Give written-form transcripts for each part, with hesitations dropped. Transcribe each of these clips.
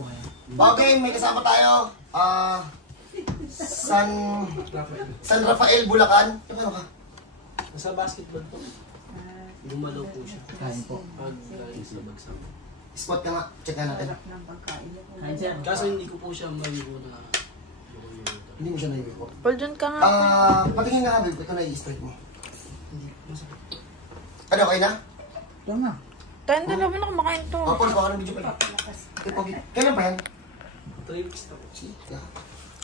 po kayo. Okay, may kasama tayo. San Rafael, Bulacan. Ano ka? Nasa basketball po. Lumalaw po siya. Kain po. Pag galing sa bagsak. Spot ka nga. Check na natin. Kaso hindi ko po siya mabigo na... Hindi mo siya naibig ko. Paul, dyan ka nga. Patingin nga nga, ito na i-straight mo. Hindi, masakit. Ano, okay na? Ito nga. Tayo na naman na kumakain to. Paul, baka ng video pa. Kailan pa yan? 3 weeks na po.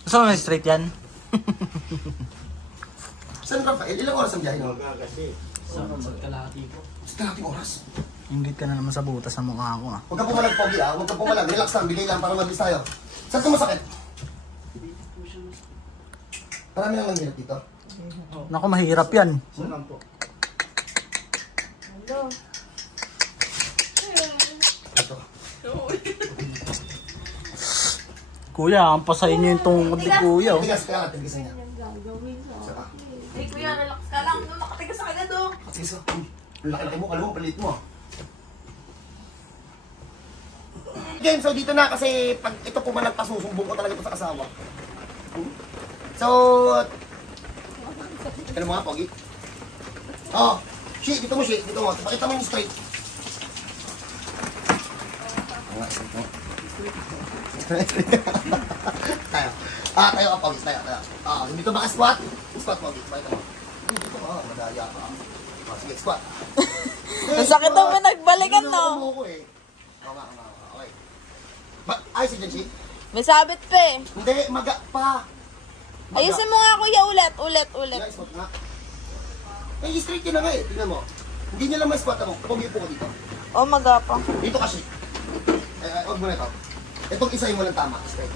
Gusto mo may straight yan? San Rafael, ilang oras ang biyahe mo? Sa kalahati po. Sa kalating oras. Ingit ka na naman sa butas sa mukha ko ah. Huwag ka pumalag, Pogi ah. Huwag ka pumalag. Relax lang, bigay lang para mabilis tayo. Saan ito masakit? Hindi po siya masakit. Marami lang nangyayat dito. Naku, mahirap yan. Saan lang po? Hello. Ito. Kuya, ang pasayin niyo yung tungkod ni kuya. Oh. Tigas, kaya natin tigasan niya. Saka. Hey, kuya, relax ka lang. Nakatigas ka agad, oh. Tigas ka. Ang laki-laki mo, kalawang palit mo ah. Game, so dito na kasi pag ito pumalag pa, susumbong ko talaga ito sa asawa. So, ano mo nga, Pogi? Oh, shit, dito mo, shit, dito mo. Pakita mo yung straight. Tayo. Tayo ka, Pogi, tayo. Dito ba ka squat? Squat, Pogi, pakita mo. Dito ka, madaya ka. Sige, squat. Ang sakit daw mo nagbalikan, no? Ano ko eh. Okay. Ayos si Janchi? May sabit pa eh. Hindi, maga pa. Ayusin mo nga, kuya, ulit. Yeah, squat nga. Eh, straight yun na nga eh. Tingnan mo. Hindi nyo lang may squat ako. Pogi po ko dito. Oh, magapa. Dito kasi. Huwag mo na ito. Itong isa yung walang tama. Straight.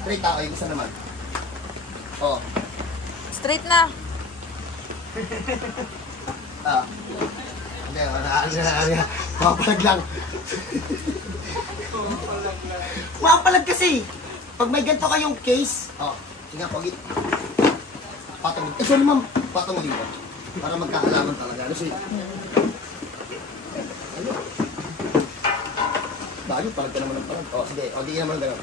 Straight ako. Yung isa naman. Straight na. Hindi. Mapalag lang. Mapalag kasi. Pag may ganito kayong case. Sige nga, Pogi. Patong. Sorry ma'am. Patong dito. Para magkakalaman talaga. Ano siya? Bago, palag ka naman ng palag. Sige. Di ka naman gano'n.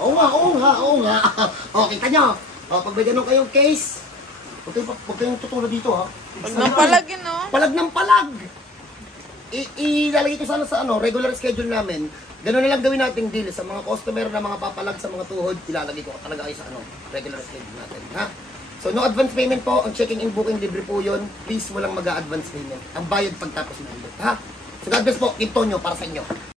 Oo nga. Kita nyo. Pag may gano'n kayong case, huwag kayong tutulad dito, ha? Pag nang palagin, no? Palag ng palag! Ilalagay ko sana sa regular schedule namin. Gano'n na lang gawin nating deal sa mga customer na mga papalag sa mga tuhod. Ilalagay ko talaga kayo sa regular schedule natin, ha? So, no advance payment po. Ang checking in booking libre po yun. Please, walang mag-a-advance payment. Ang bayad pagtapos ng ha? So, God bless po. Ito nyo para sa inyo.